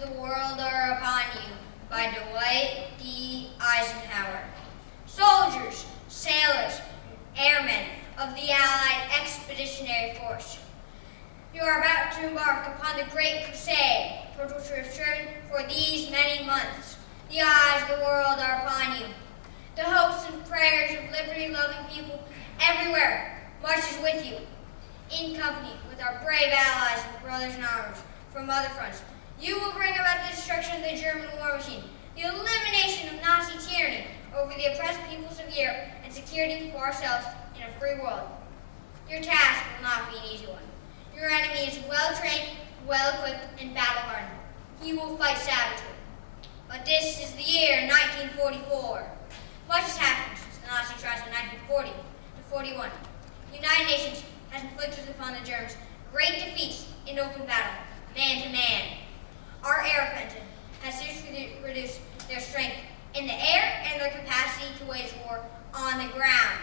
of the world are upon you, by Dwight D. Eisenhower. Soldiers, sailors, and airmen of the Allied Expeditionary Force, you are about to embark upon the great crusade toward which we have striven for these many months. The eyes of the world are upon you. The hopes and prayers of liberty-loving people everywhere marches with you, in company with our brave allies and brothers in arms from other fronts. You will bring about the destruction of the German war machine, the elimination of Nazi tyranny over the oppressed peoples of Europe, and security for ourselves in a free world. Your task will not be an easy one. Your enemy is well-trained, well-equipped, and battle-hardened. He will fight savagely. But this is the year 1944. Much has happened since the Nazi trials in 1940 to 41. The United Nations has inflicted upon the Germans great defeats in open battle, man to man. Our air offensive has seriously reduced their strength in the air and their capacity to wage war on the ground.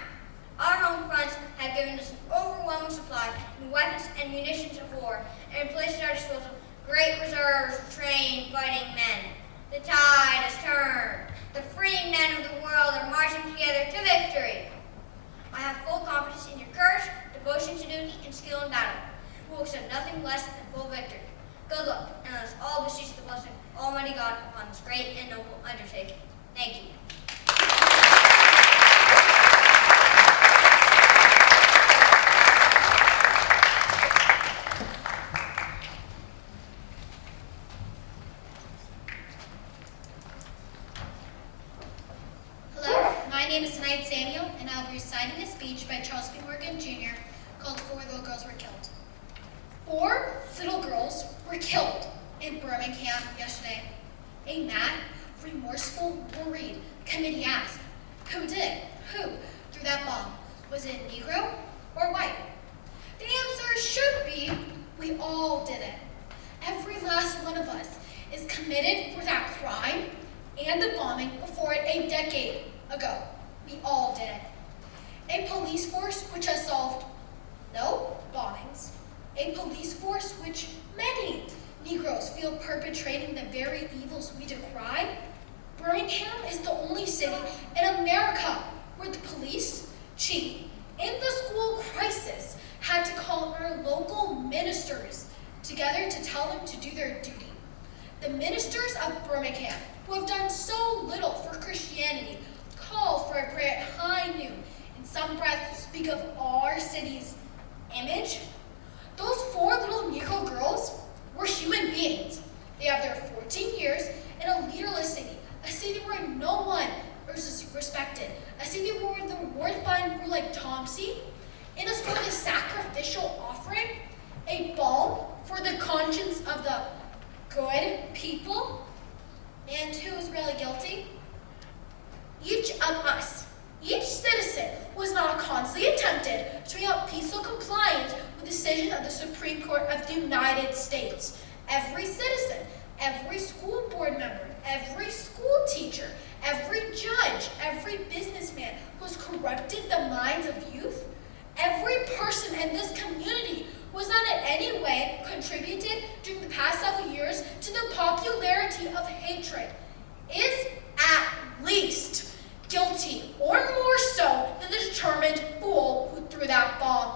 Our home fronts have given us an overwhelming supply in weapons and munitions of war, and placed at our disposal great reserves of trained fighting men. The tide has turned. The freeing men of the world are marching together to victory. I have full confidence in your courage, devotion to duty, and skill in battle. We will accept nothing less than full victory. Good luck, and let us all beseech the blessing of Almighty God upon this great and noble undertaking. Thank you. Hello, my name is Tonight Samuel, and I'll be reciting a speech by Charles P. Morgan, Jr. called Four Little Girls Were Killed. 4 little girls were killed in Birmingham yesterday. A mad, remorseful, worried committee asked, who did it? Who threw that bomb? Was it Negro or white? The answer should be, we all did it. Every last one of us is committed for that crime and the bombing before it a decade ago. We all did it. A police force which has solved no bombings. A police force which many Negroes feel perpetrating the very evils we decry. Birmingham is the only city in America where the police chief in the school crisis had to call our local ministers together to tell them to do their duty. The ministers of Birmingham, who have done so little for Christianity, call for a prayer at high noon, in some breath speak of our city's image. Those 4 little Negro girls were human beings. They have their 14 years in a leaderless city, a city where no one is respected, a city where the word fund grew like Tomsey, in a store with a sacrificial offering, a balm for the conscience of the good people, and who is really guilty? Each of us, each citizen, was not constantly attempted to bring out peaceful compliance with the decision of the Supreme Court of the United States. Every citizen, every school board member, every school teacher, every judge, every businessman who has corrupted the minds of youth, every person in this community was not in any way contributed during the past several years to the popularity of hatred, is at least guilty, or more so, than the determined fool who threw that bomb.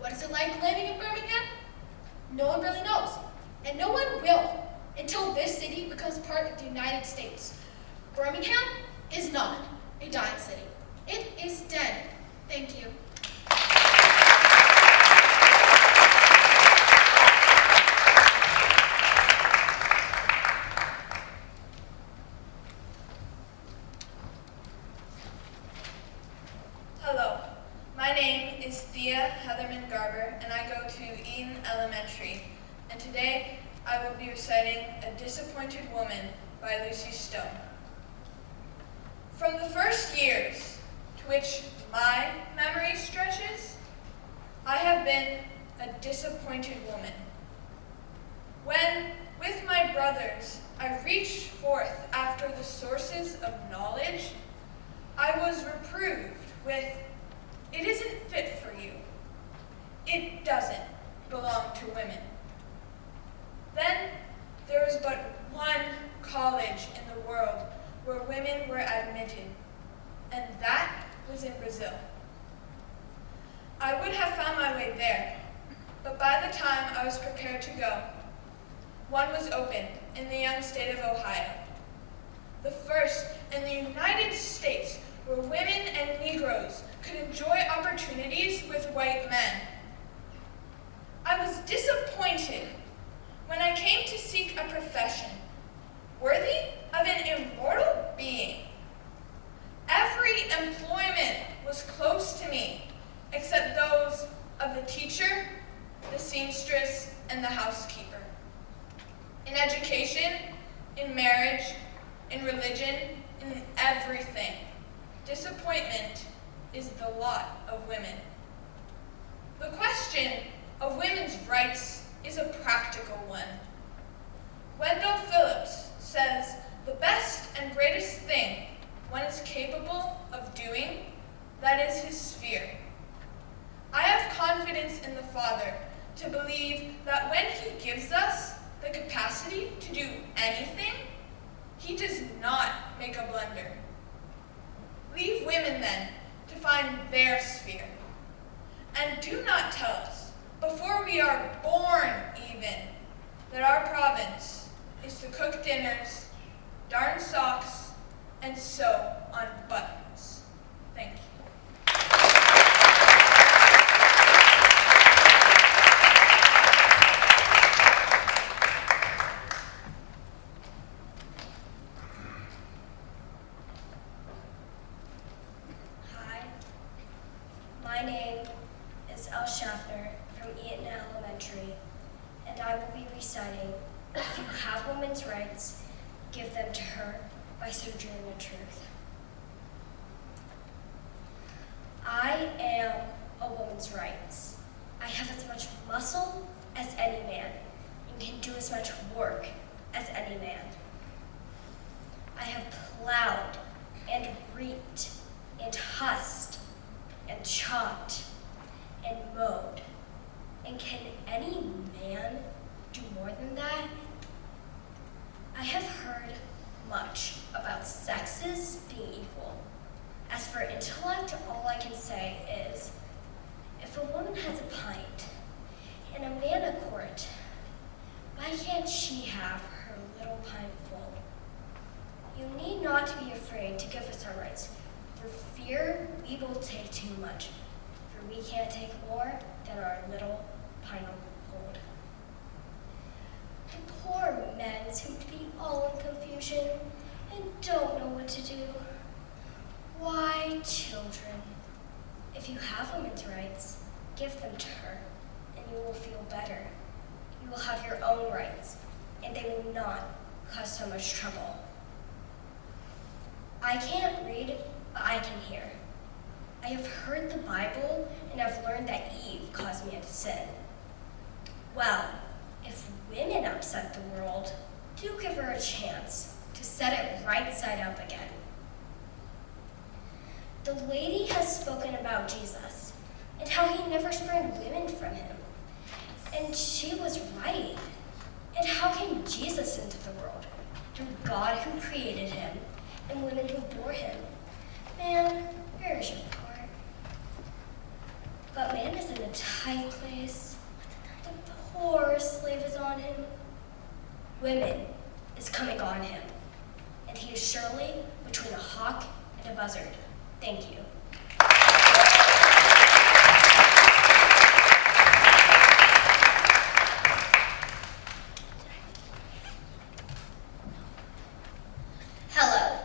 What is it like living in Birmingham? No one really knows, and no one will until this city becomes part of the United States. Birmingham is not a dying city. It is dead. Thank you. Hello, my name is Thea Heatherman Garber, and I go to Eaton Elementary, and today I will be reciting A Disappointed Woman by Lucy Stone. From the first years to which my memory stretches, I have been a disappointed woman. When, with my brothers, I reached forth after the sources of knowledge, I was reproved with, "It isn't fit for you. It doesn't belong to women." Then there was but time I was prepared to go. One was opened in the young state of Ohio, the first in the United States where women and Negroes could enjoy opportunities with white men. I was disappointed when I came to seek a profession worthy of an immortal being. Every employment was close to me, except those of the teacher, the seamstress, and the housekeeper. In education, in marriage, in religion, in everything, disappointment is the lot of women. The question of women's rights is a practical one. Wendell Phillips says the best and greatest thing one is capable of doing, that is his sphere. I have confidence in the Father to believe that when he gives us the capacity to do anything, he does not make a blunder. Leave women then to find their sphere. And do not tell us, before we are born even, that our province is to cook dinners, darn socks, and sew on buttons. Thank you. Hi, my name is Elle Schaffner from Eaton Elementary, and I will be reciting If You Have Women's Rights, Give Them to Her by Sojourner Truth. I am a woman's rights. I have as much muscle as any man and can do as much work as any man. I have plowed and reaped and husked and chopped and mowed. And can any man do more than that? I have heard much about sexes being equal. As for intellect, all I can say is, if a woman has a pint and a man a quart, why can't she have her little pint full? You need not to be afraid to give us our rights, for fear we will take too much, for we can't take more than our little pint hold. The poor men seem to be all in confusion and don't know what to do. Why, children, if you have women's rights, give them to her, and you will feel better. You will have your own rights, and they will not cause so much trouble. I can't read, but I can hear. I have heard the Bible, and I've learned that Eve caused man to sin. Well, if women upset the world, do give her a chance to set it right side up again. The lady has spoken about Jesus and how he never spurned women from him. And she was right. And how came Jesus into the world? Through God who created him and women who bore him. Man, where is your part? But man is in a tight place. The poor slave is on him. Women is coming on him. And he is surely between a hawk and a buzzard. Thank you. Hello,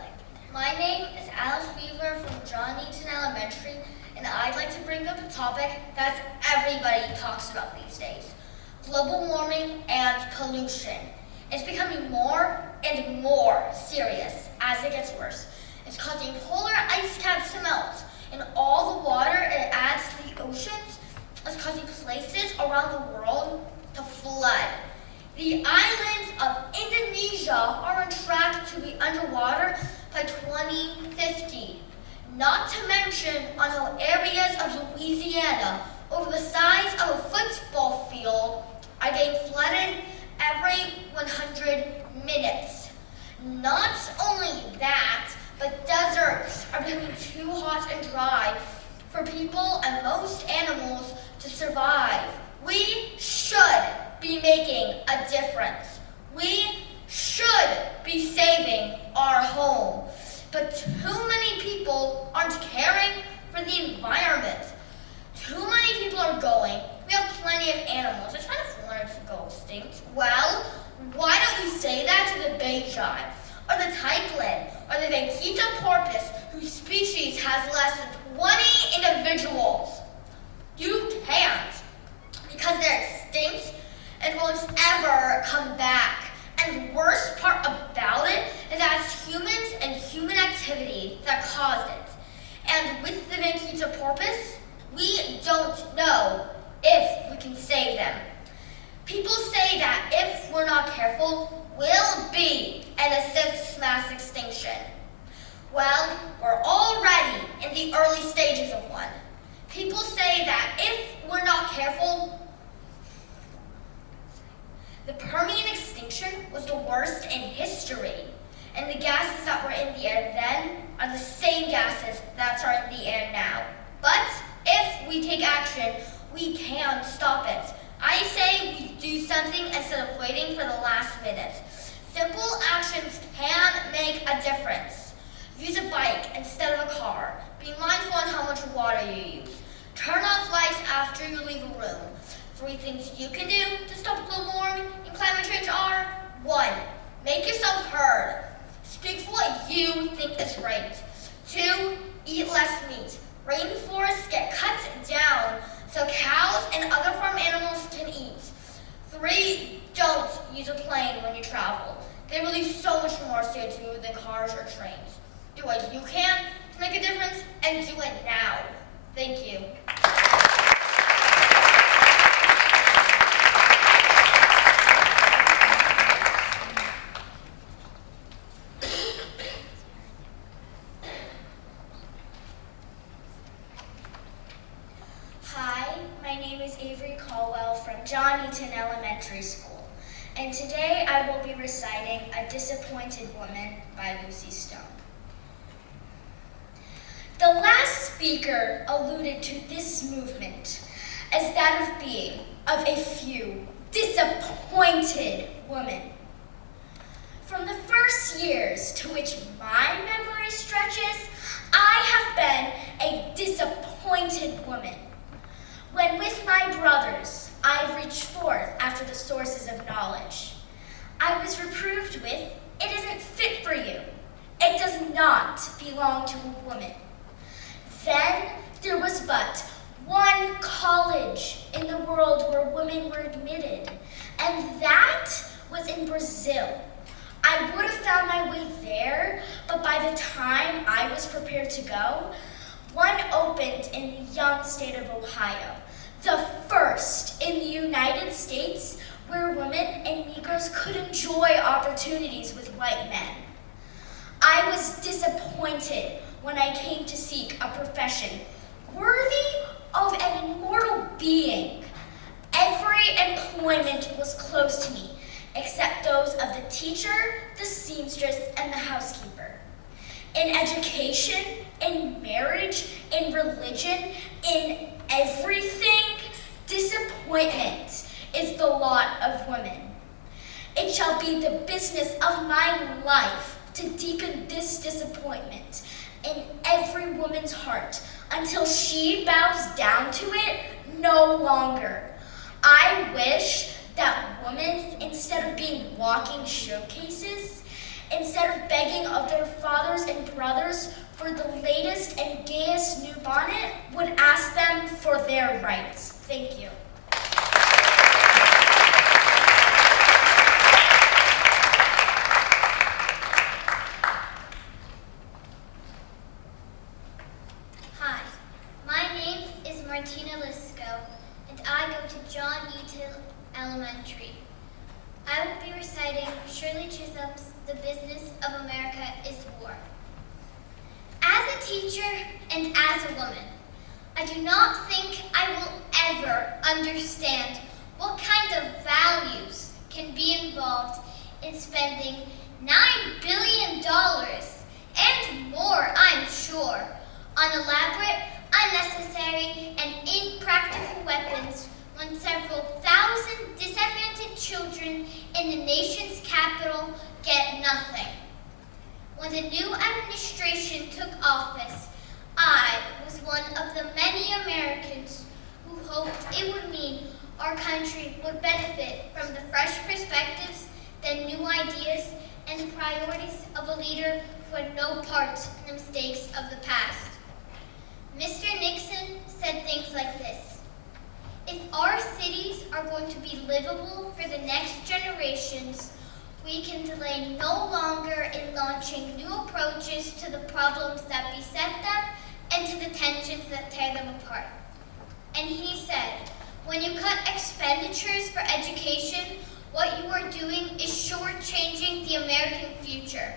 my name is Alice Weaver from John Eaton Elementary, and I'd like to bring up a topic that everybody talks about these days: global warming and pollution. It's becoming more and more serious as it gets worse. It's causing polar ice caps to melt, and all the water it adds to the oceans is causing places around the world to flood. The islands of Indonesia are on track to be underwater by 2050. Not to mention on how areas of Louisiana over the size of a football field are getting flooded every 100 minutes. Not only that, but deserts are becoming too hot and dry for people and most animals to survive. We should making a difference. We should be saving our home. But too many people aren't caring for the environment. Too many people are going. We have plenty of animals. They're trying to learn to go extinct. Well, why don't we say that to the beijai, or the taiklin, or the vaquita porpoise, whose species has less than 20 individuals? You can't, because they're extinct and won't ever come back. And the worst part about it is that it's humans and human activity that caused it. And with the vaquita porpoise, we don't know if we can save them. People say that if we're not careful, we'll be in a sixth mass extinction. Well, we're already in the early stages of one. People say that if we're not careful, the Permian extinction was the worst in history. And the gases that were in the air then are the same gases that are in the air now. But if we take action, we can stop it. I say we do something instead of waiting for the last minute. Simple actions can make a difference. Use a bike instead of a car. Be mindful on how much water you use. Turn off lights after you leave a room. 3 things you can do to stop global warming and climate change are: 1. Make yourself heard. Speak for what you think is right. 2. Eat less meat. Rainforests get cut down so cows and other farm animals can eat. 3. Don't use a plane when you travel. They release so much more CO2 than cars or trains. Do what you can to make a difference, and do it now. Thank you. John Eaton Elementary School, and today I will be reciting A Disappointed Woman by Lucy Stone. The last speaker alluded to this movement as that of being of a few disappointed women. From the first years to which my memory stretches, I have been a disappointed woman. When with my brothers, I reached forth after the sources of knowledge, I was reproved with, "It isn't fit for you. It does not belong to a woman." Then there was but one college in the world where women were admitted, and that was in Brazil. I would have found my way there, but by the time I was prepared to go, one opened in the young state of Ohio, the first in the United States where women and Negroes could enjoy opportunities with white men. I was disappointed when I came to seek a profession worthy of an immortal being. Every employment was closed to me, except those of the teacher, the seamstress, and the housekeeper. In education, in marriage, in religion, in everything, disappointment is the lot of women. It shall be the business of my life to deepen this disappointment in every woman's heart until she bows down to it no longer. I wish that women, instead of being walking showcases, instead of begging of their fathers and brothers for the latest and gayest new bonnet, would ask them for their rights. Thank you. Hi, my name is Martina Lisco, and I go to John Eaton Elementary. I will be reciting Shirley Chisholm's The Business of America is War. As a teacher and as a woman, I do not think I will ever understand what kind of values can be involved in spending $9 billion and more, I'm sure, on elaborate, unnecessary, and impractical weapons when several thousand disadvantaged children in the nation's capital get nothing. When the new administration took office, I was one of the many Americans who hoped it would mean our country would benefit from the fresh perspectives, the new ideas, and the priorities of a leader who had no part in the mistakes of the past. Mr. Nixon said things like this: "If our cities are going to be livable for the next generations, we can delay no longer in launching new approaches to the problems that beset them and to the tensions that tear them apart." And he said, when you cut expenditures for education, what you are doing is shortchanging the American future.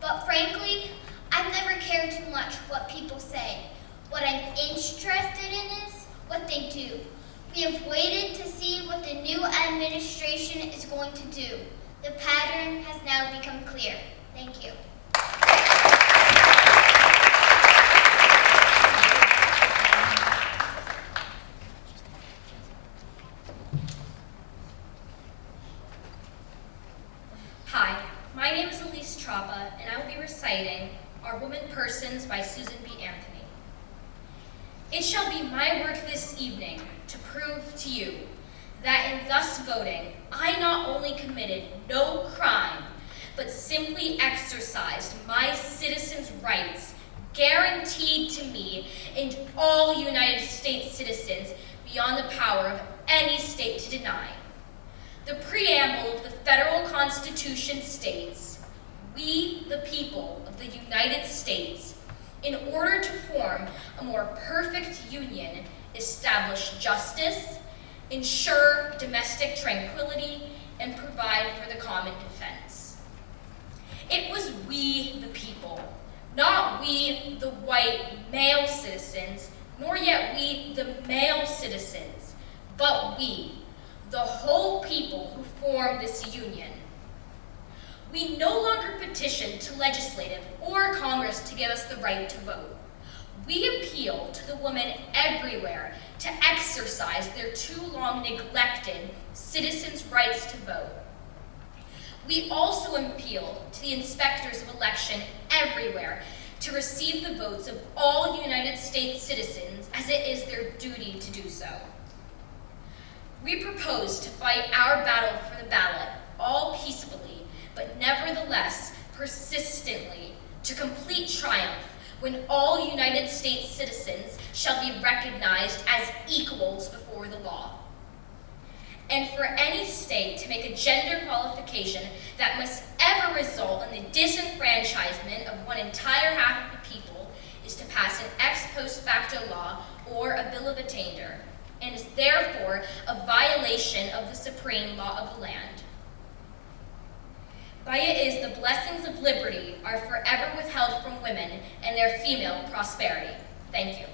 But frankly, I've never cared too much what people say. What I'm interested in is what they do. We have waited to see what the new administration is going to do. The pattern has now become clear. Thank you. Hi, my name is Elise Trappa, and I will be reciting Our Woman Persons by Susan B. Anthony. It shall be my work this evening to prove to you that in thus voting, I not only committed no crime, but simply exercised my citizens' rights guaranteed to me and all United States citizens beyond the power of any state to deny. The preamble of the federal Constitution states, "We, the people of the United States, in order to form a more perfect union, establish justice, ensure domestic tranquility, and provide for the common defense." It was we, the people, not we, the white male citizens, nor yet we, the male citizens, but we, the whole people who form this union. We no longer petition to legislative or Congress to give us the right to vote. We appeal to the women everywhere to exercise their too long neglected citizens' rights to vote. We also appeal to the inspectors of election everywhere to receive the votes of all United States citizens as it is their duty to do so. We propose to fight our battle for the ballot, all peacefully, but nevertheless persistently, to complete triumph when all United States citizens shall be recognized as equals before the law. And for any state to make a gender qualification that must ever result in the disenfranchisement of one entire half of the people is to pass an ex post facto law or a bill of attainder, and is therefore a violation of the supreme law of the land. By it is the blessings of liberty are forever withheld from women and their female prosperity. Thank you.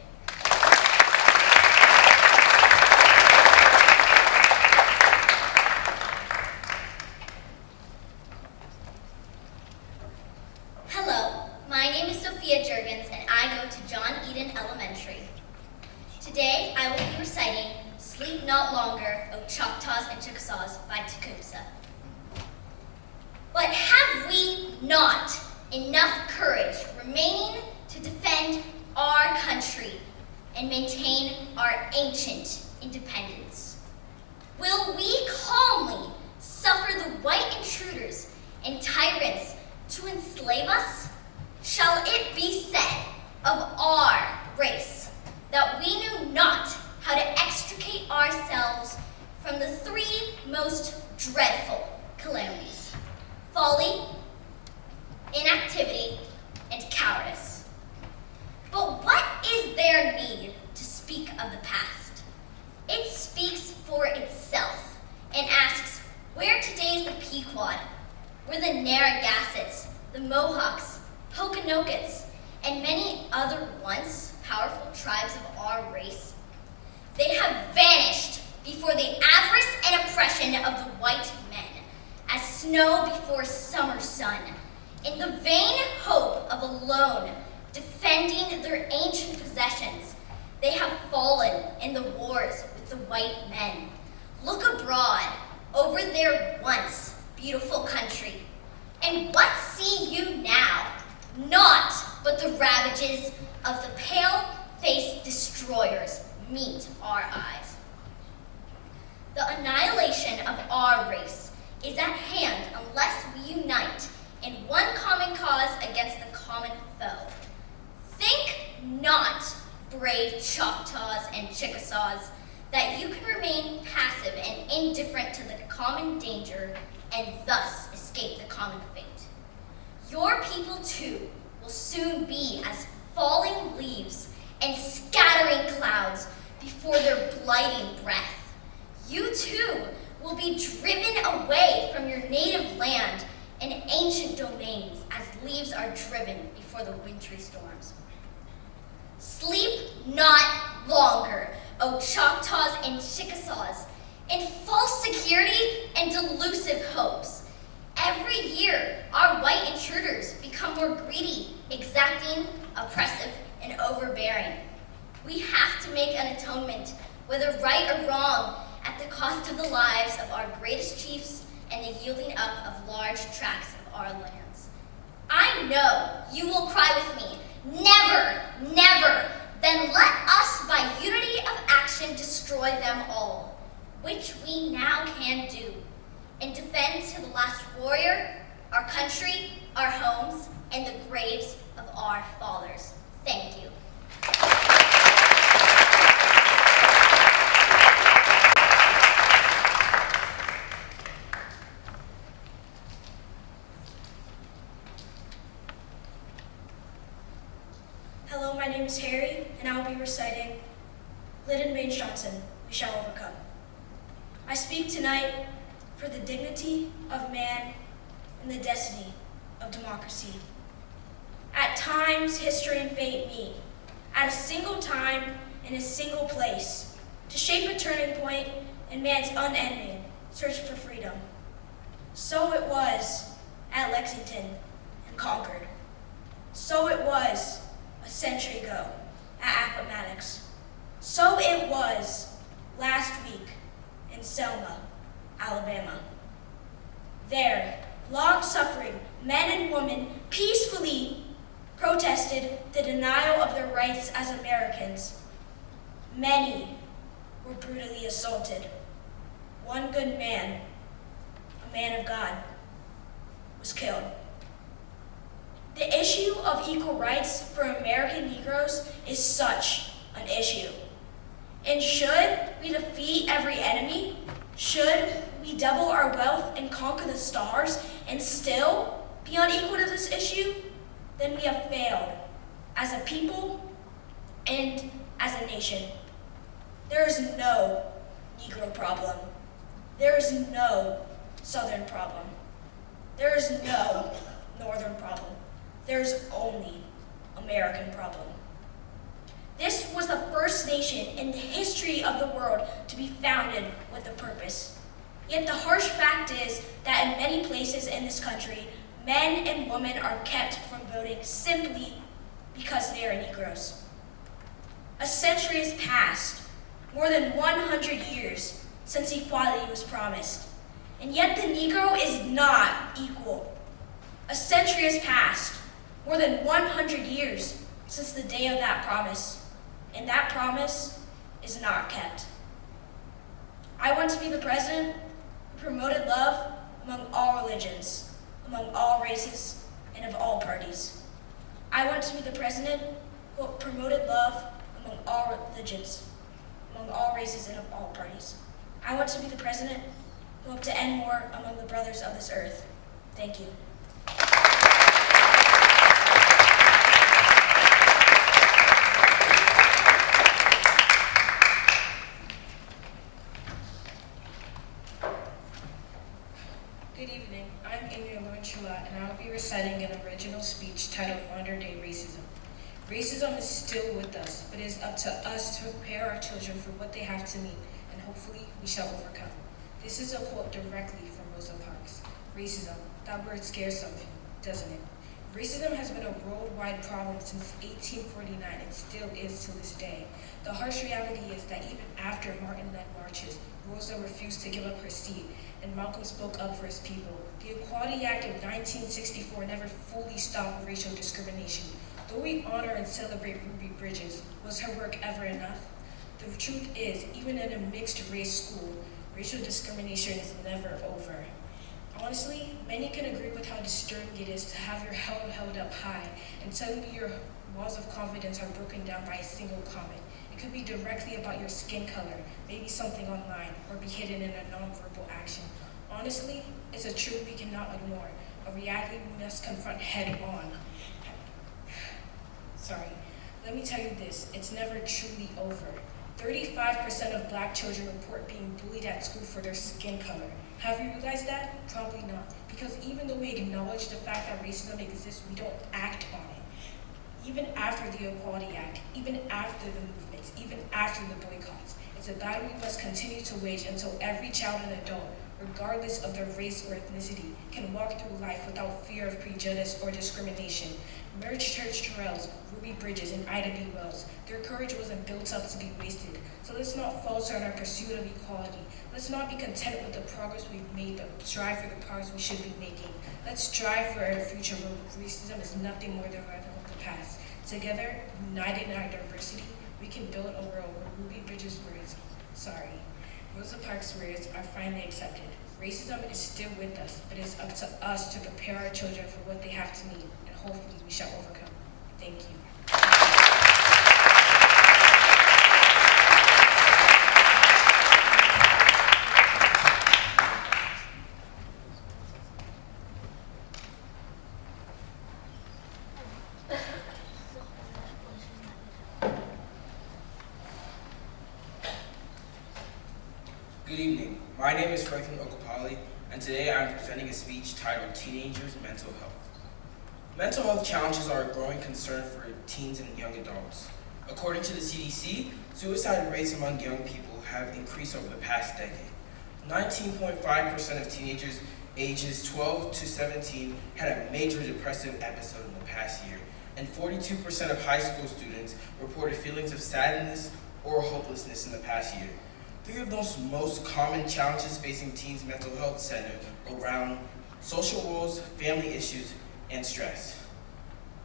Hello, my name is Sophia Jurgens, and I go to John Eden Elementary. Today, I will be reciting Sleep Not Longer, O Choctaws and Chickasaws by Tecumseh. But have we not enough courage remaining to defend our country and maintain our ancient independence? Will we calmly suffer the white intruders and tyrants to enslave us? Shall it be said of our race that we knew not how to extricate ourselves from the three most dreadful calamities: folly, inactivity, and cowardice? But what is there need to speak of the past? It speaks for itself and asks, where today's the Pequot, where the Narragassetts, the Mohawks, Poconokeets, and many other once powerful tribes of our race? They have vanished before the avarice and oppression of the white men, as snow before summer sun, in the vain hope of alone defending their ancient possessions. They have fallen in the wars with the white men. Look abroad over their once beautiful country. And what see you now? Naught but the ravages of the pale-faced destroyers meet our eyes. The annihilation of our race is at hand unless we unite in one common cause against the common foe. Think not, brave Choctaws and Chickasaws, that you can remain passive and indifferent to the common danger and thus escape the common fate. Your people, too, will soon be as falling leaves and scattering clouds before their blighting breath. You, too, will be driven away from your native land and ancient domains as leaves are driven before the wintry storms. Sleep not longer, O Choctaws and Chickasaws, in false security and delusive hopes. Every year, our white intruders become more greedy, exacting, oppressive, and overbearing. We have to make an atonement, whether right or wrong, at the cost of the lives of our greatest chiefs and the yielding up of large tracts of our lands. I know you will cry with me, never, never, then let us by unity of action destroy them all, which we now can do, and defend to the last warrior, our country, our homes, and the graves of our fathers. Thank you. Hello, my name is Harry, and I will be reciting Lyndon Baines Johnson, We Shall Overcome. I speak tonight for the dignity of man and the destiny of democracy. At times, history and fate meet, at a single time in a single place, to shape a turning point in man's unending search for freedom. So it was at Lexington and Concord. So it was a century ago at Appomattox. So it was last week in Selma, Alabama. There, long-suffering men and women peacefully protested the denial of their rights as Americans. Many were brutally assaulted. One good man, a man of God, was killed. The issue of equal rights for American Negroes is such an issue. And should we defeat every enemy, should we double our wealth and conquer the stars and still be unequal to this issue, then we have failed as a people and as a nation. There is no Negro problem. There is no Southern problem. There is no Northern problem. There's only American problem. This was the first nation in the history of the world to be founded with a purpose. Yet the harsh fact is that in many places in this country, men and women are kept from voting simply because they are Negroes. A century has passed, more than 100 years since equality was promised, and yet the Negro is not equal. A century has passed, more than 100 years since the day of that promise, and that promise is not kept. I want to be the president who promoted love among all religions, among all races, and of all parties. I want to be the president who promoted love among all religions, among all races, and of all parties. I want to be the president who hope to end war among the brothers of this earth. Thank you. Good evening. I'm Adrian Lawrence-Chula, and I will be reciting an original speech titled Modern Day Racism. Racism is still with us, but it is up to us to prepare our children for what they have to meet, and hopefully we shall overcome. This is a quote directly from Rosa Parks. Racism, that word scares some people, doesn't it? Racism has been a worldwide problem since 1849 and still is to this day. The harsh reality is that even after Martin led marches, Rosa refused to give up her seat, and Malcolm spoke up for his people. The Equality Act of 1964 never fully stopped racial discrimination. Though we honor and celebrate Ruby Bridges, was her work ever enough? The truth is, even in a mixed-race school, racial discrimination is never over. Honestly, many can agree with how disturbing it is to have your head held up high and suddenly your walls of confidence are broken down by a single comment. It could be directly about your skin color, maybe something online, or be hidden in a nonverbal action. Honestly, it's a truth we cannot ignore, a reality we must confront head on. Sorry, let me tell you this, it's never truly over. 35% of Black children report being bullied at school for their skin color. Have you realized that? Probably not, because even though we acknowledge the fact that racism exists, we don't act on it. Even after the Equality Act, even after the movements, even after the boycotts, it's a battle we must continue to wage until every child and adult, regardless of their race or ethnicity, can walk through life without fear of prejudice or discrimination. Merge Church Terrells, Ruby Bridges, and Ida B. Wells, their courage wasn't built up to be wasted. So let's not falter in our pursuit of equality. Let's not be content with the progress we've made, but strive for the progress we should be making. Let's strive for a future where racism is nothing more than a relic of the past. Together, united in our diversity, we can build a world where Ruby Bridges' words, Rosa Parks' words are finally accepted. Racism is still with us, but it's up to us to prepare our children for what they have to meet, and hopefully we shall overcome. Thank you. Good evening. My name is Franklin Okapali, and today I'm presenting a speech titled Teenagers' Mental Health. Mental health challenges are a growing concern for teens and young adults. According to the CDC, suicide rates among young people have increased over the past decade. 19.5% of teenagers ages 12 to 17 had a major depressive episode in the past year, and 42% of high school students reported feelings of sadness or hopelessness in the past year. Three of those most common challenges facing teens' mental health center around social roles, family issues, and stress.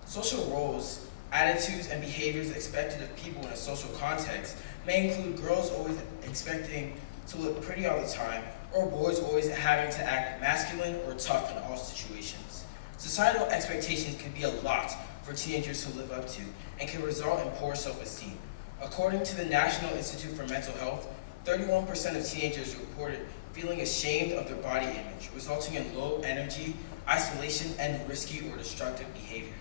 Social roles, attitudes, and behaviors expected of people in a social context may include girls always expecting to look pretty all the time, or boys always having to act masculine or tough in all situations. Societal expectations can be a lot for teenagers to live up to and can result in poor self-esteem. According to the National Institute for Mental Health, 31% of teenagers reported feeling ashamed of their body image, resulting in low energy, isolation, and risky or destructive behaviors.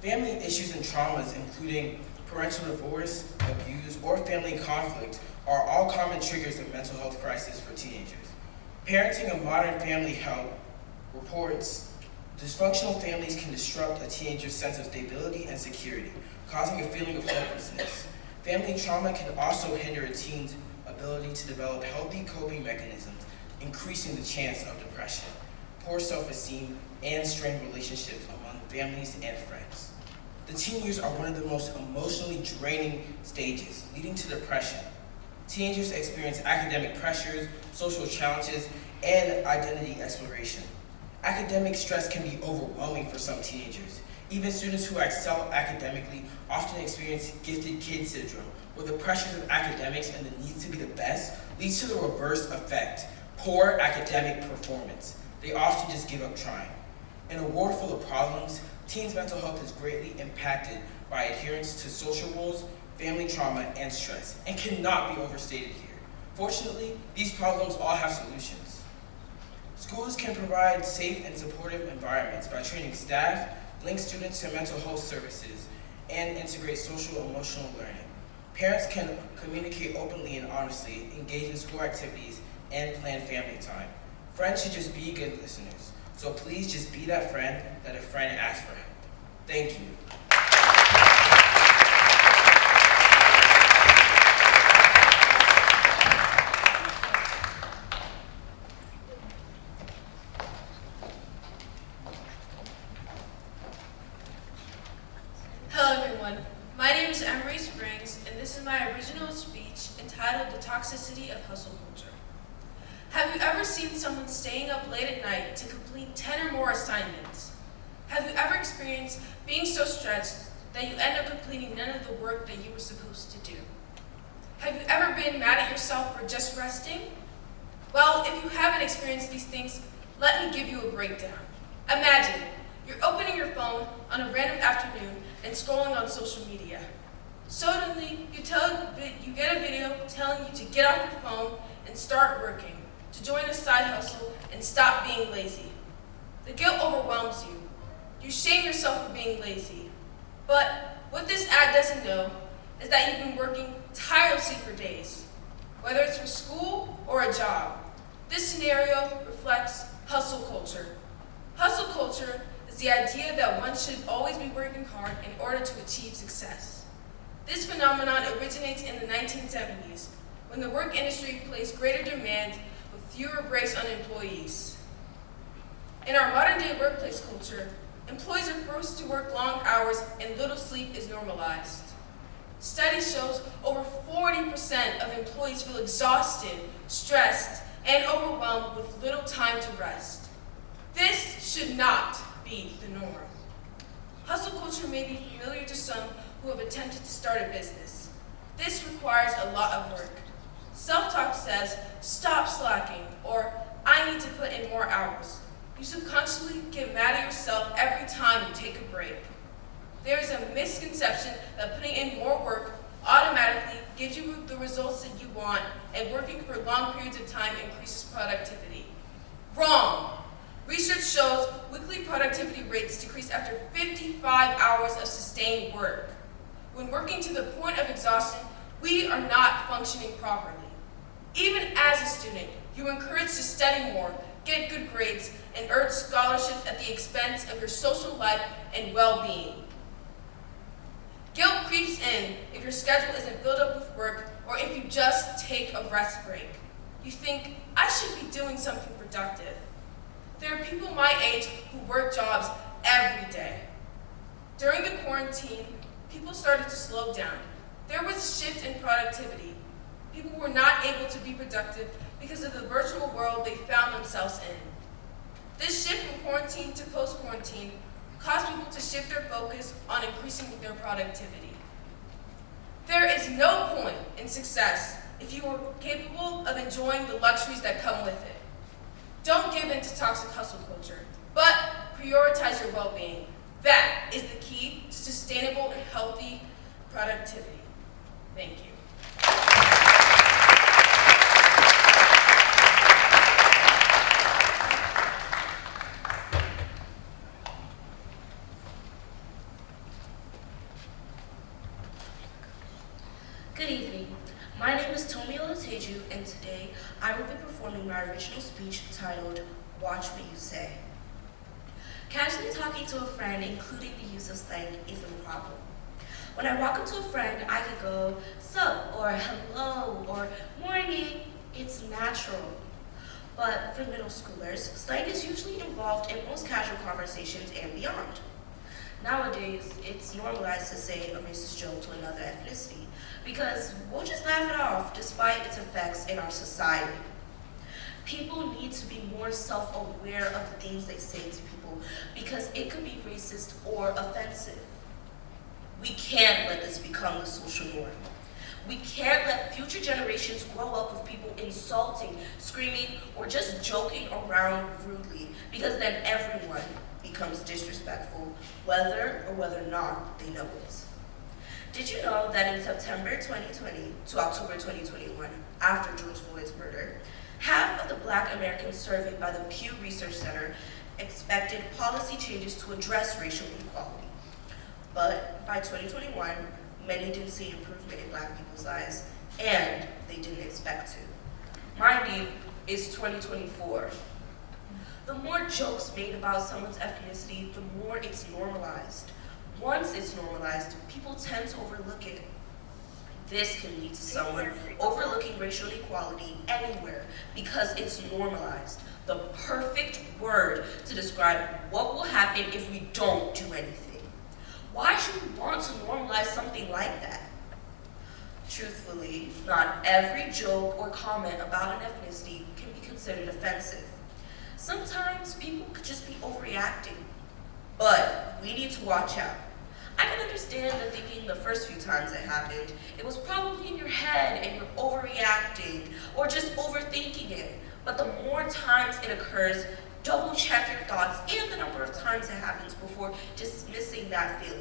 Family issues and traumas, including parental divorce, abuse, or family conflict, are all common triggers of mental health crisis for teenagers. Parenting a modern family health reports dysfunctional families can disrupt a teenager's sense of stability and security, causing a feeling of hopelessness. Family trauma can also hinder a teen's ability to develop healthy coping mechanisms, increasing the chance of depression, poor self-esteem, and strained relationships among families and friends. The teen years are one of the most emotionally draining stages, leading to depression. Teenagers experience academic pressures, social challenges, and identity exploration. Academic stress can be overwhelming for some teenagers. Even students who excel academically often experience gifted kid syndrome, where the pressures of academics and the need to be the best leads to the reverse effect, poor academic performance. They often just give up trying. In a world full of problems, teens' mental health is greatly impacted by adherence to social roles, family trauma, and stress, and cannot be overstated here. Fortunately, these problems all have solutions. Schools can provide safe and supportive environments by training staff, link students to mental health services, and integrate social emotional learning. Parents can communicate openly and honestly, engage in school activities, and plan family time. Friends should just be good listeners, so please just be that friend that a friend asks for help. Thank you. Hello everyone, my name is Emery Springs, and this is my original speech entitled The Toxicity of Hustle Culture. Have you ever seen someone staying up late late at night to complete 10 or more assignments? Have you ever experienced being so stressed that you end up completing none of the work that you were supposed to do? Have you ever been mad at yourself for just resting? Well, if you haven't experienced these things, let me give you a breakdown. Imagine you're opening your phone on a random afternoon and scrolling on social media. Suddenly, you get a video telling you to get off your phone and start working, to join a side hustle and stop being lazy. The guilt overwhelms you. You shame yourself for being lazy. But what this ad doesn't know is that you've been working tirelessly for days, whether it's for school or a job. This scenario reflects hustle culture. Hustle culture is the idea that one should always be working hard in order to achieve success. This phenomenon originates in the 1970s, when the work industry placed greater demands with fewer breaks on employees. In our modern-day workplace culture, employees are forced to work long hours and little sleep is normalized. Study shows over 40% of employees feel exhausted, stressed, and overwhelmed with little time to rest. This should not be the norm. Hustle culture may be familiar to some who have attempted to start a business. This requires a lot of work. Self-talk says, stop slacking, or I need to put in more hours. You subconsciously get mad at yourself every time you take a break. There is a misconception that putting in more work automatically gives you the results that you want, and working for long periods of time increases productivity. Wrong! Research shows weekly productivity rates decrease after 55 hours of sustained work. When working to the point of exhaustion, we are not functioning properly. Even as a student, you are encouraged to study more, get good grades, and earn scholarships at the expense of your social life and well-being. Guilt creeps in if your schedule isn't filled up with work or if you just take a rest break. You think, I should be doing something productive. There are people my age who work jobs every day. During the quarantine, people started to slow down. There was a shift in productivity. People were not able to be productive because of the virtual world they found themselves in. This shift from quarantine to post-quarantine caused people to shift their focus on increasing their productivity. There is no point in success if you are capable of enjoying the luxuries that come with it. Don't give in to toxic hustle culture, but prioritize your well-being. That is the key to sustainable and healthy productivity. Thank you. Good evening. My name is Tomi Olateju, and today I will be performing my original speech titled, Watch What You Say. Casually talking to a friend, including the use of slang, isn't a problem. When I walk up to a friend, I could go, sup, or hello, or morning. It's natural. But for middle schoolers, slang is usually involved in most casual conversations and beyond. Nowadays, it's normalized to say a racist joke to another ethnicity, because we'll just laugh it off despite its effects in our society. People need to be more self-aware of the things they say to people because it could be racist or offensive. We can't let this become the social norm. We can't let future generations grow up with people insulting, screaming, or just joking around rudely, because then everyone becomes disrespectful, whether or not they know it. Did you know that in September 2020 to October 2021, after George Floyd's murder, half of the Black Americans surveyed by the Pew Research Center expected policy changes to address racial inequality? But by 2021, many didn't see improvement in Black people's lives, and they didn't expect to. Mind you, it's 2024. The more jokes made about someone's ethnicity, the more it's normalized. Once it's normalized, people tend to overlook it. This can lead to someone overlooking racial inequality anywhere because it's normalized. The perfect word to describe what will happen if we don't do anything. Why should we want to normalize something like that? Truthfully, not every joke or comment about an ethnicity can be considered offensive. Sometimes watch out. I can understand the thinking the first few times it happened, it was probably in your head and you're overreacting or just overthinking it. But the more times it occurs, double check your thoughts and the number of times it happens before dismissing that feeling.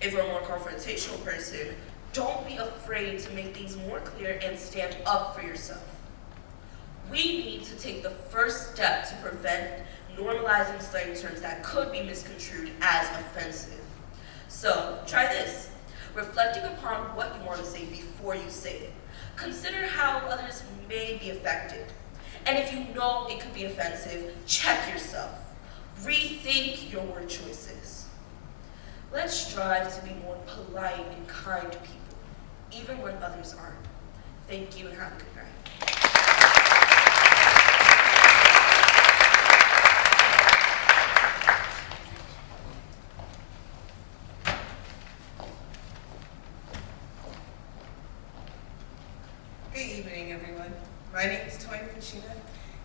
If you're a more confrontational person, don't be afraid to make things more clear and stand up for yourself. We need to take the first step to prevent normalizing slang terms that could be misconstrued as offensive. So, try this. Reflecting upon what you want to say before you say it. Consider how others may be affected. And if you know it could be offensive, check yourself. Rethink your word choices. Let's strive to be more polite and kind to people, even when others aren't. Thank you and have a good night. Good evening, everyone. My name is Toyin Fashina,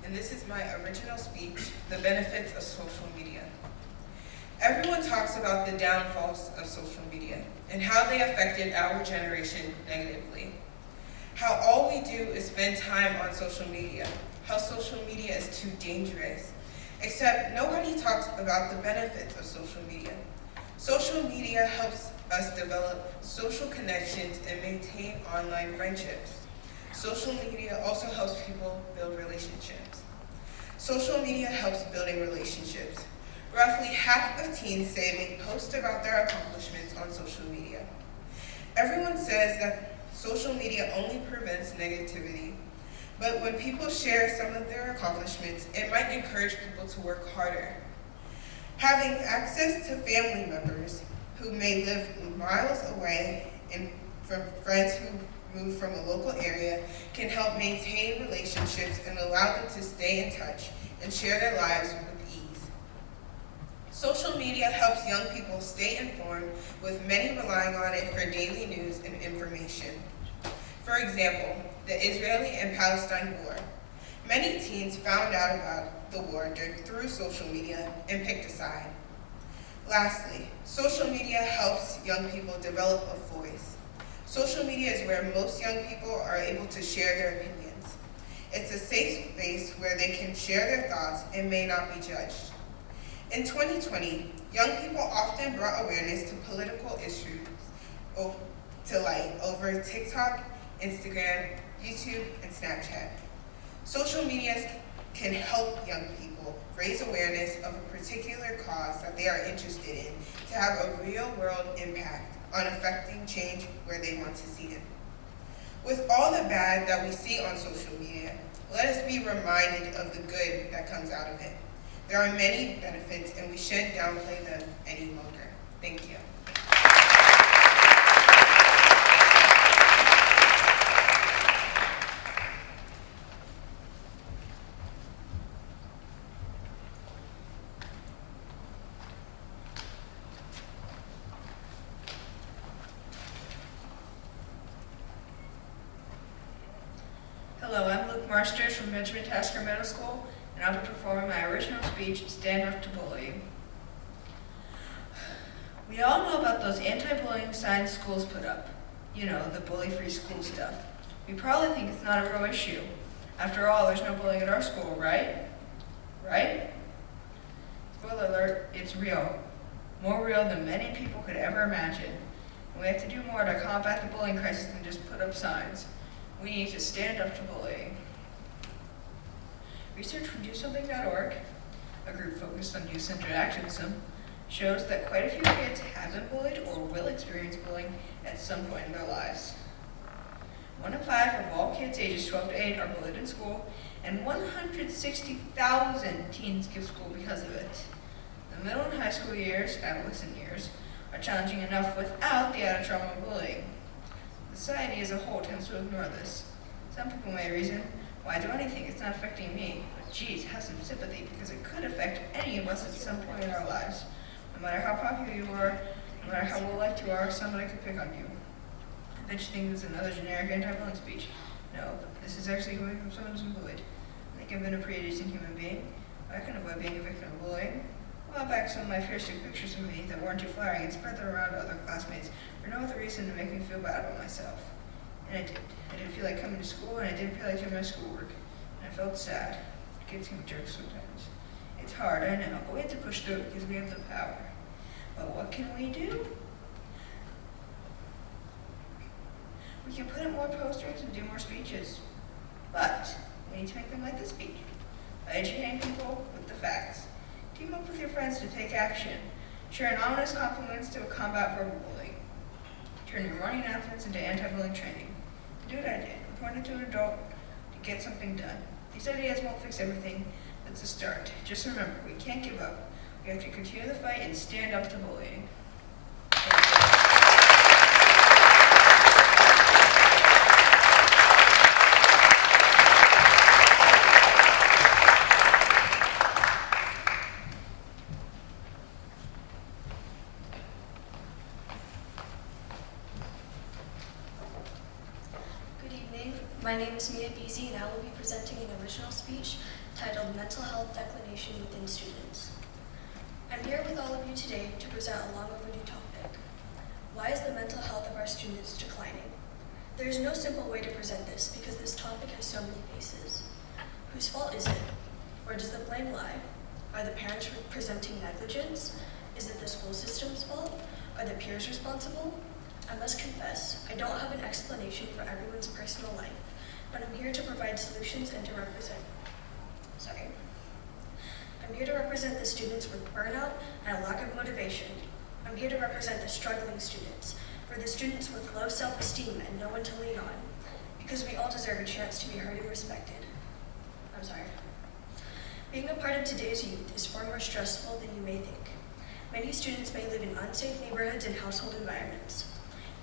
and this is my original speech, The Benefits of Social Media. Everyone talks about the downfalls of social media and how they affected our generation negatively. How all we do is spend time on social media, how social media is too dangerous, except nobody talks about the benefits of social media. Social media helps us develop social connections and maintain online friendships. Social media also helps people build relationships. Social media helps building relationships. Roughly half of teens say they post about their accomplishments on social media. Everyone says that social media only prevents negativity, but when people share some of their accomplishments, it might encourage people to work harder. Having access to family members who may live miles away and from friends who move from a local area can help maintain relationships and allow them to stay in touch and share their lives with ease. Social media helps young people stay informed, with many relying on it for daily news and information. For example, the Israeli and Palestine war. Many teens found out about the war through social media and picked a side. Lastly, social media helps young people develop a voice. Social media is where most young people are able to share their opinions. It's a safe space where they can share their thoughts and may not be judged. In 2020, young people often brought awareness to political issues to light over TikTok, Instagram, YouTube, and Snapchat. Social media can help young people raise awareness of a particular cause that they are interested in to have a real-world impact on affecting change where they want to see it. With all the bad that we see on social media, let us be reminded of the good that comes out of it. There are many benefits, and we shouldn't downplay them any longer. Thank you. Hello, I'm Luke Marsters from Benjamin Tasker Middle School, and I'll be performing my original speech, Stand Up to Bullying. We all know about those anti-bullying signs schools put up. You know, the bully-free school stuff. We probably think it's not a real issue. After all, there's no bullying at our school, right? Right? Spoiler alert, it's real. More real than many people could ever imagine. And we have to do more to combat the bullying crisis than just put up signs. We need to stand up to bullying. Research from DoSomething.org, a group focused on youth-centered activism, shows that quite a few kids have been bullied or will experience bullying at some point in their lives. 1 in 5 of all kids ages 12 to 8 are bullied in school, and 160,000 teens skip school because of it. The middle and high school years, adolescent years, are challenging enough without the added trauma of bullying. Society as a whole tends to ignore this. Some people may reason, why do anything? It's not affecting me. But geez, have some sympathy, because it could affect any of us at some point in our lives. No matter how popular you are, no matter how well-liked you are, somebody could pick on you. I bet you think this is another generic anti-bullying speech. No, this is actually coming from someone who's been bullied. I think I've been a pretty decent human being. I can avoid being a victim of bullying. A while back, back some of my peers took pictures of me that weren't too flattering and spread them around to other classmates for no other reason than to make me feel bad about myself. And I did. I didn't feel like coming to school, and I didn't feel like doing my schoolwork. And I felt sad. Kids can be jerks sometimes. It's hard, I know, but we have to push through because we have the power. But what can we do? We can put up more posters and do more speeches. But we need to make them like this speech. By educating people with the facts. Team up with your friends to take action. Share anonymous compliments to combat verbal bullying. Turn your morning announcements into anti-bullying training. Do what I did. Report it to an adult to get something done. These ideas won't fix everything. That's a start. Just remember, we can't give up. We have to continue the fight and stand up to bullying. Good evening. My name is Mia Beasy, and I will be presenting an original speech titled Mental Health Declination Within Students. I'm here with all of you today to present a long overdue topic. Why is the mental health of our students declining? There is no simple way to present this because this topic has so many faces. Whose fault is it? Where does the blame lie? Are the parents presenting negligence? Is it the school system's fault? Are the peers responsible? I must confess, I don't have an explanation for everyone's personal life, but I'm here to provide solutions and to represent. I'm here to represent the students with burnout and a lack of motivation. I'm here to represent the struggling students, for the students with low self-esteem and no one to lean on, because we all deserve a chance to be heard and respected. Being a part of today's youth is far more stressful than you may think. Many students may live in unsafe neighborhoods and household environments.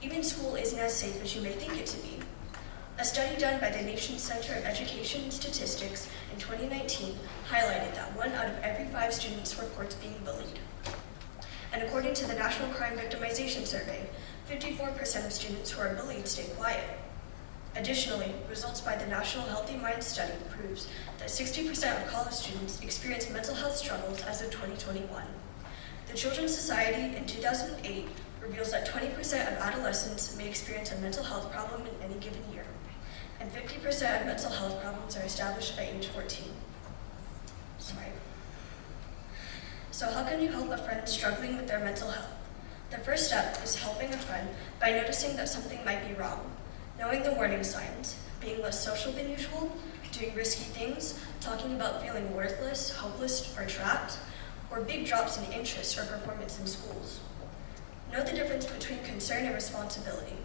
Even school isn't as safe as you may think it to be. A study done by the nation's Center of Education and Statistics in 2019 highlighted that 1 out of every 5 students reports being bullied. And according to the National Crime Victimization Survey, 54% of students who are bullied stay quiet. Additionally, results by the National Healthy Minds Study proves that 60% of college students experience mental health struggles as of 2021. The Children's Society in 2008 reveals that 20% of adolescents may experience a mental health problem in any given year, and 50% of mental health problems are established by age 14. So how can you help a friend struggling with their mental health? The first step is helping a friend by noticing that something might be wrong, knowing the warning signs, being less social than usual, doing risky things, talking about feeling worthless, hopeless, or trapped, or big drops in interest or performance in schools. Know the difference between concern and responsibility.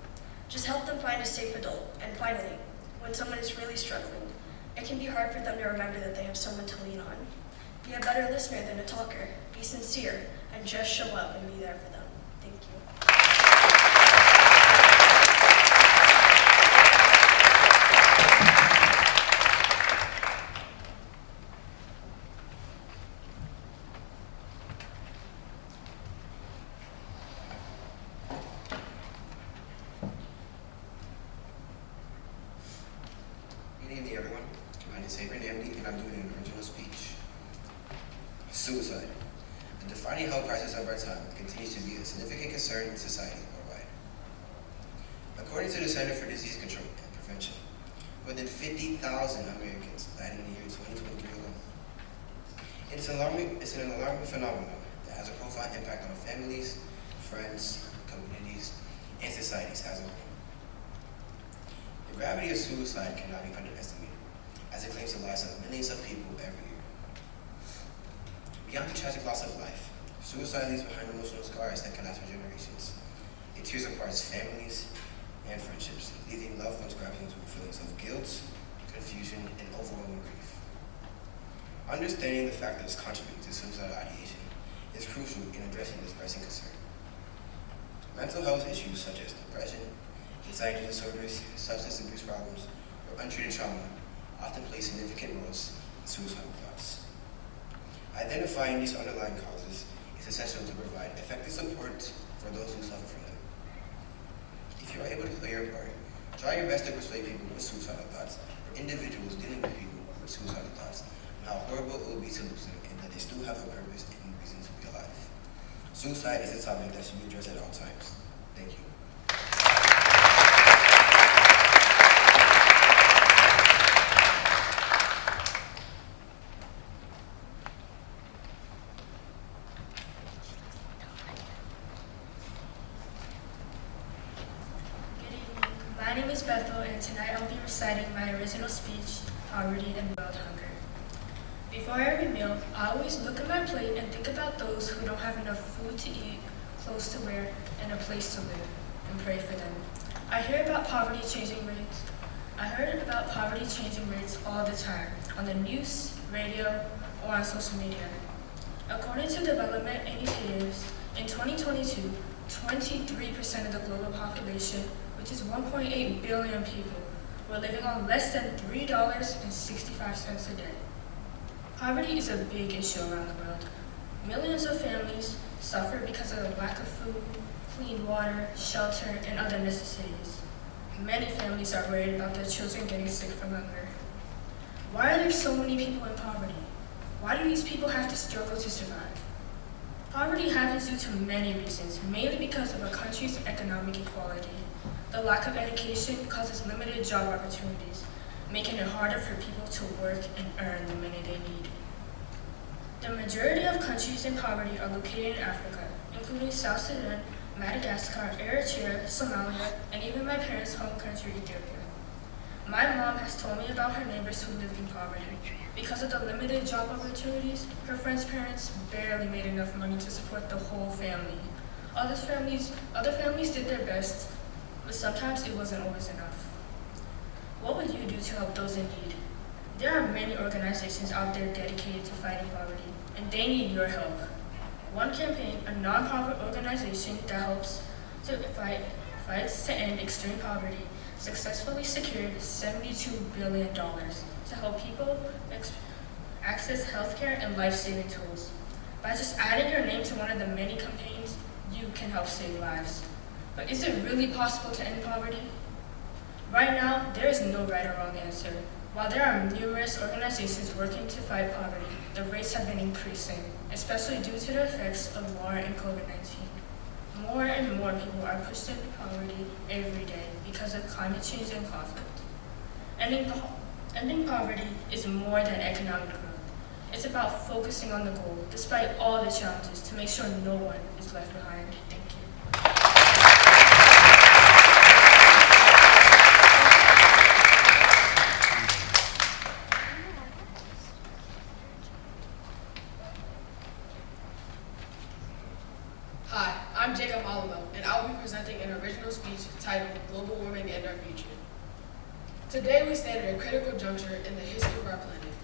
Just help them find a safe adult. And finally, when someone is really struggling, it can be hard for them to remember that they have someone to lean on. Be a better listener than a talker. Be sincere, and just show up and be there for them. Thank you. Good evening, everyone. My name is Avery Namdi, and I'm doing an original speech. Suicide, the defining health crisis of our time, continues to be a significant concern in society worldwide. According to the Center for Disease Control and Prevention, more than 50,000 Americans died in the year 2023 alone. It's an alarming phenomenon that has a profound impact on families, friends, communities, and societies as a whole. The gravity of suicide cannot be underestimated, as it claims the lives of millions of people every year. Beyond the tragic loss of life, suicide leaves behind emotional scars that can last for generations. It tears apart families and friendships, leaving loved ones grappling with feelings of guilt, confusion, and overwhelming grief. Understanding the factors contributing to suicidal ideation is crucial in addressing this pressing concern. Mental health issues such as depression, anxiety disorders, substance abuse problems, or untreated trauma often play significant roles in suicidal thoughts. Identifying these underlying causes is essential to provide effective support for those who suffer from them. If you are able to play your part, try your best to persuade people with suicidal thoughts or individuals dealing with people with suicidal thoughts on how horrible it will be to lose them and that they still have a purpose and reason to be alive. Suicide is a topic that should be addressed at all times. Thank you. Good evening. My name is Bethel, and tonight I'll be reciting my original speech, Poverty and World Hunger. Before every meal, I always look at my plate and think about those who don't have enough food to eat, clothes to wear, and a place to live, and pray for them. I hear about poverty changing rates. I heard about poverty changing rates all the time, on the news, radio, or on social media. According to development initiatives, in 2022, 23% of the global population, which is 1.8 billion people, were living on less than $3.65 a day. Poverty is a big issue around the world. Millions of families suffer because of the lack of food, clean water, shelter, and other necessities. Many families are worried about their children getting sick from hunger. Why are there so many people in poverty? Why do these people have to struggle to survive? Poverty happens due to many reasons, mainly because of a country's economic equality. The lack of education causes limited job opportunities, making it harder for people to work and earn the money they need. The majority of countries in poverty are located in Africa, including South Sudan, Madagascar, Eritrea, Somalia, and even my parents' home country, Ethiopia. My mom has told me about her neighbors who lived in poverty. Because of the limited job opportunities, her friends' parents barely made enough money to support the whole family. Other families did their best, but sometimes it wasn't always enough. What would you do to help those in need? There are many organizations out there dedicated to fighting poverty, and they need your help. One Campaign, a non-profit organization that helps to fights to end extreme poverty, successfully secured $72 billion to help people access healthcare and life-saving tools. By just adding your name to one of the many campaigns, you can help save lives. But is it really possible to end poverty? Right now, there is no right or wrong answer. While there are numerous organizations working to fight poverty, the rates have been increasing, especially due to the effects of war and COVID-19. More and more people are pushed into poverty every day because of climate change and conflict. Ending poverty is more than economic growth. It's about focusing on the goal, despite all the challenges, to make sure no one is left behind. Thank you. Hi, I'm Jacob Alamo, and I'll be presenting an original speech titled Global Warming and Our Future. Today we stand at a critical juncture in the history of our planet.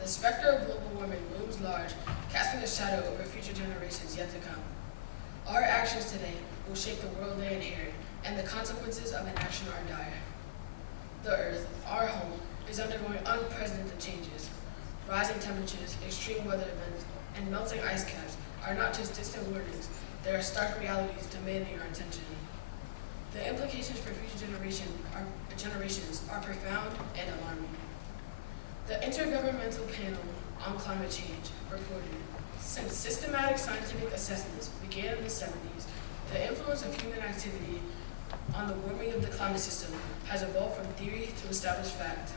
The specter of global warming looms large, casting a shadow over future generations yet to come. Our actions today will shape the world they inherit, and the consequences of inaction are dire. The Earth, our home, is undergoing unprecedented changes. Rising temperatures, extreme weather events, and melting ice caps are not just distant warnings, they are stark realities demanding our attention. The implications for future generations are profound and alarming. The Intergovernmental Panel on Climate Change reported, since systematic scientific assessments began in the 70s, the influence of human activity on the warming of the climate system has evolved from theory to established fact.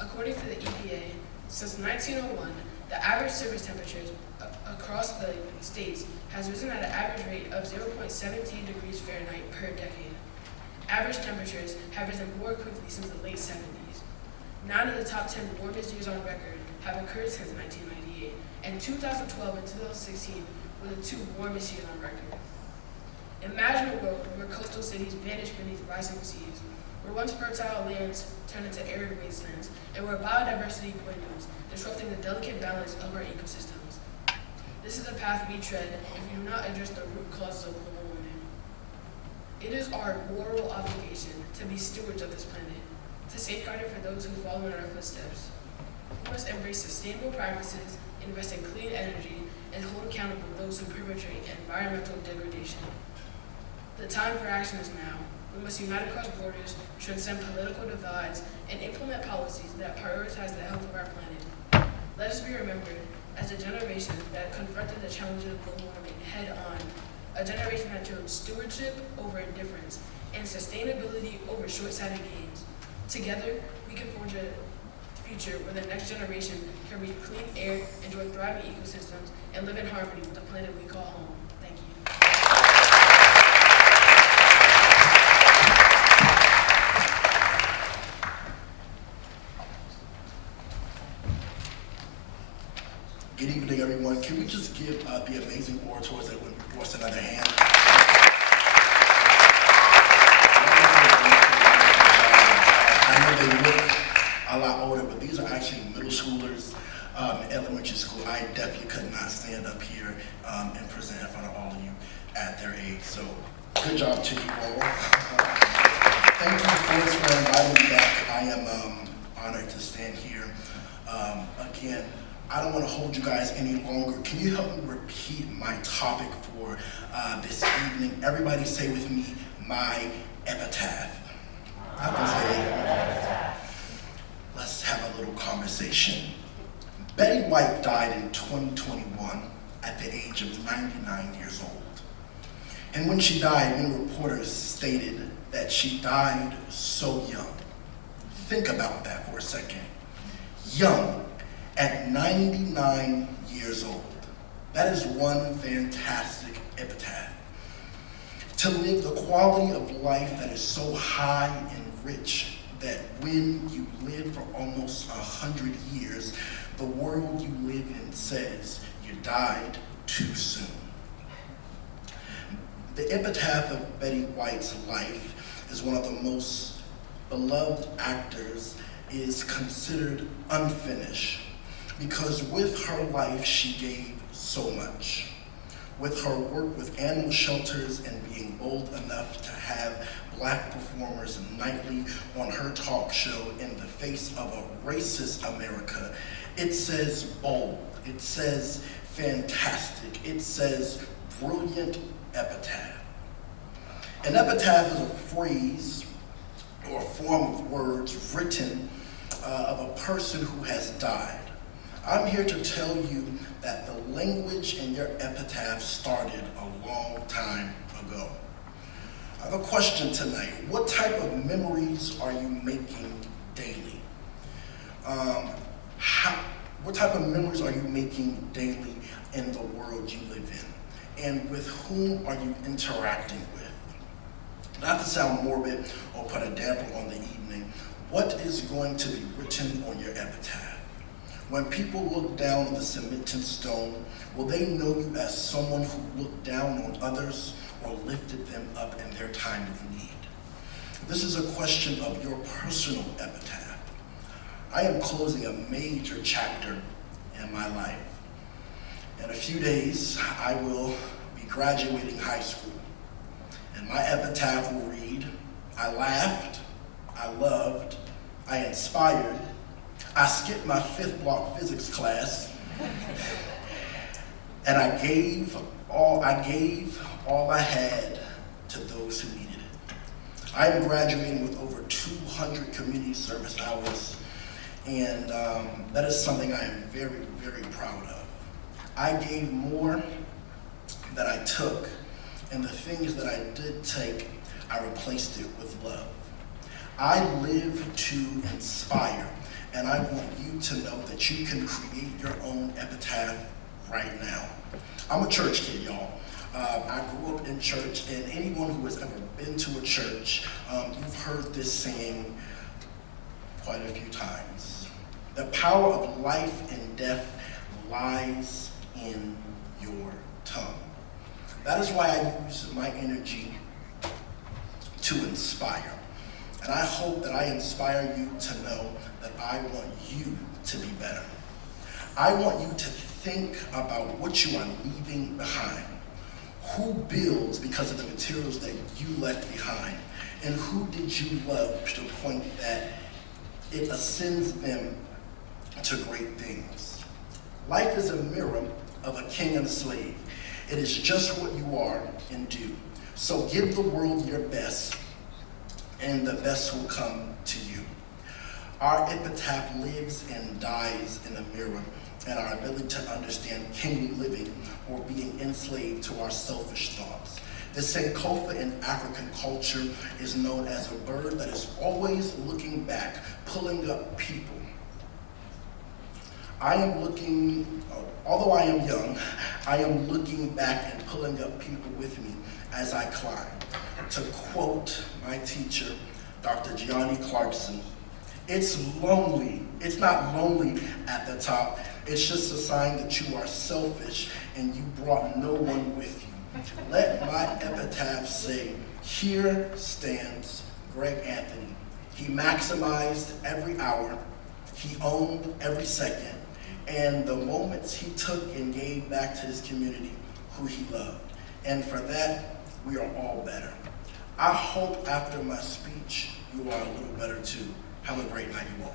According to the EPA, since 1901, the average surface temperatures across the states has risen at an average rate of 0.17 degrees Fahrenheit per decade. Average temperatures have risen more quickly since the late 70s. 9 of the top 10 warmest years on record have occurred since 1998, and 2012 and 2016 were the 2 warmest years on record. Imagine a world where coastal cities vanish beneath rising seas, where once fertile lands turn into arid wastelands, and where biodiversity dwindles, disrupting the delicate balance of our ecosystems. This is the path we tread if we do not address the root causes of global warming. It is our moral obligation to be stewards of this planet, to safeguard it for those who follow in our footsteps. We must embrace sustainable practices, invest in clean energy, and hold accountable those who perpetrate environmental degradation. The time for action is now. We must unite across borders, transcend political divides, and implement policies that prioritize the health of our planet. Let us be remembered as as a generation that confronted the challenges of global warming head on, a generation that chose stewardship over indifference and sustainability over short-sighted gains. Together, we can forge a future where the next generation can breathe clean air, enjoy thriving ecosystems, and live in harmony with the planet we call home. Thank you. Good evening, everyone. Can we just give the amazing orators that went before us another hand? I know they look a lot older, but these are actually middle schoolers in elementary school. I definitely could not stand up here and present in front of all of you at their age. So good job to you all. Thank you, Forrest, for inviting me back. I am honored to stand here again. I don't want to hold you guys any longer. Can you help me repeat my topic for this evening? Everybody say with me, my epitaph. I can say it. Let's have a little conversation. Betty White died in 2021 at the age of 99 years old. And when she died, many reporters stated that she died so young. Think about that for a second. Young. At 99 years old. That is one fantastic epitaph. To live the quality of life that is so high and rich that when you live for almost 100 years, the world you live in says you died too soon. The epitaph of Betty White's life is one of the most beloved actors is considered unfinished. Because with her life, she gave so much. With her work with animal shelters and being bold enough to have Black performers nightly on her talk show in the face of a racist America, it says bold, it says fantastic, it says brilliant epitaph. An epitaph is a phrase or a form of words written of a person who has died. I'm here to tell you that the language in your epitaph started a long time ago. I have a question tonight. What type of memories are you making daily? What type of memories are you making daily in the world you live in? And with whom are you interacting with? Not to sound morbid or put a damper on the evening, what is going to be written on your epitaph? When people look down on the cemented stone, will they know you as someone who looked down on others or lifted them up in their time of need? This is a question of your personal epitaph. I am closing a major chapter in my life. In a few days, I will be graduating high school, and my epitaph will read, I laughed, I loved, I inspired, I skipped my 5th block physics class, and I gave all I had to those who needed it. I am graduating with over 200 community service hours, and that is something I am very, very proud of. I gave more than I took, and the things that I did take, I replaced it with love. I live to inspire. And I want you to know that you can create your own epitaph right now. I'm a church kid, y'all. I grew up in church, and anyone who has ever been to a church, you've heard this saying quite a few times. The power of life and death lies in your tongue. That is why I use my energy to inspire. And I hope that I inspire you to know that I want you to be better. I want you to think about what you are leaving behind. Who builds because of the materials that you left behind? And who did you love to the point that it ascends them to great things? Life is a mirror of a king and a slave. It is just what you are and do. So give the world your best, and the best will come to you. Our epitaph lives and dies in a mirror and our ability to understand kingly living or being enslaved to our selfish thoughts. The Sankofa in African culture is known as a bird that is always looking back, pulling up people. Although I am young, I am looking back and pulling up people with me as I climb. To quote my teacher, Dr. Gianni Clarkson, it's lonely. It's not lonely at the top. It's just a sign that you are selfish and you brought no one with you. Let my epitaph say, here stands Greg Anthony. He maximized every hour. He owned every second. And the moments he took and gave back to his community who he loved. And for that, we are all better. I hope after my speech, you are a little better too. Have a great night, you all.